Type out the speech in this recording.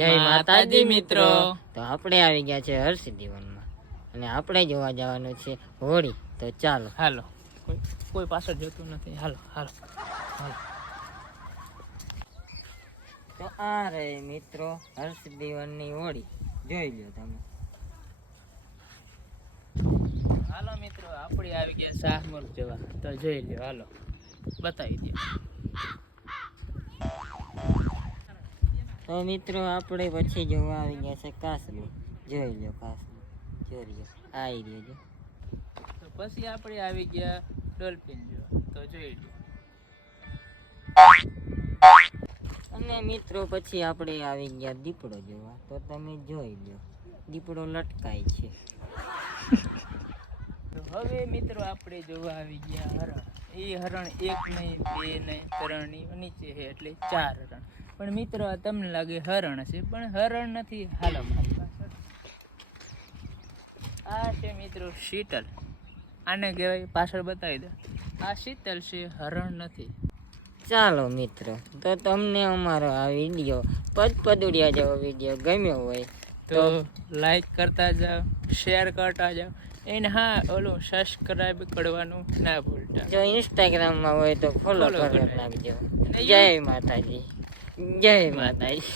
જય માતાજી મિત્રો. તો આપણે આવી ગયા છે હર્ષદીવનમાં અને આપણે જોવા જવાનું છે હોળી. તો ચાલો હાલો. કોઈ પાછળ જોતું નથી. હાલો હાલો હાલો. તો આ રે મિત્રો હર્ષદીવનની હોળી, જોઈ લો તમે. હાલો મિત્રો, આપણે આવી ગયા શાહમુર જોવા. તો જોઈ લ્યો, હાલો બતાવી દો. તો મિત્રો આપણે પછી જોવા આવી ગયા છે કાસબો. જોઈ લો કાસબો, જોઈ લો આવી રહ્યો છે. તો પછી આપણે આવી ગયા ડોલ્ફિન જોવા. તો જોઈ લો. અને મિત્રો પછી આપણે આવી ગયા દીપડો જોવા. તો તમે જોઈ લો, દીપડો લટકાય છે. તો હવે મિત્રો આપણે જોવા આવી ગયા હરણ. એ હરણ એક નહીં, બે નહીં, ત્રણની નીચે છે, એટલે 4 હરણ. પણ મિત્રો આ તમને લાગે હરણ છે, પણ હરણ નથી. હાલો મારી પાછળ. આ છે મિત્રો શીતલ. આને કહેવાય, પાછળ બતાવી દો. આ શીતલ છે, હરણ નથી. ચાલો મિત્રો, તો તમને અમારો આ વિડીયો પદપદુડિયા જેવો વિડીયો ગમ્યો હોય તો લાઈક કરતા જાઓ, શેર કરતા જાઓ. એને હા, ઓલું સબસ્ક્રાઇબ કરવાનું ના ભૂલતા. જો ઇન્સ્ટાગ્રામમાં હોય તો ફોલો Follow કરી કરી નાખજો. અને જય માતાજી, જય માતાજી.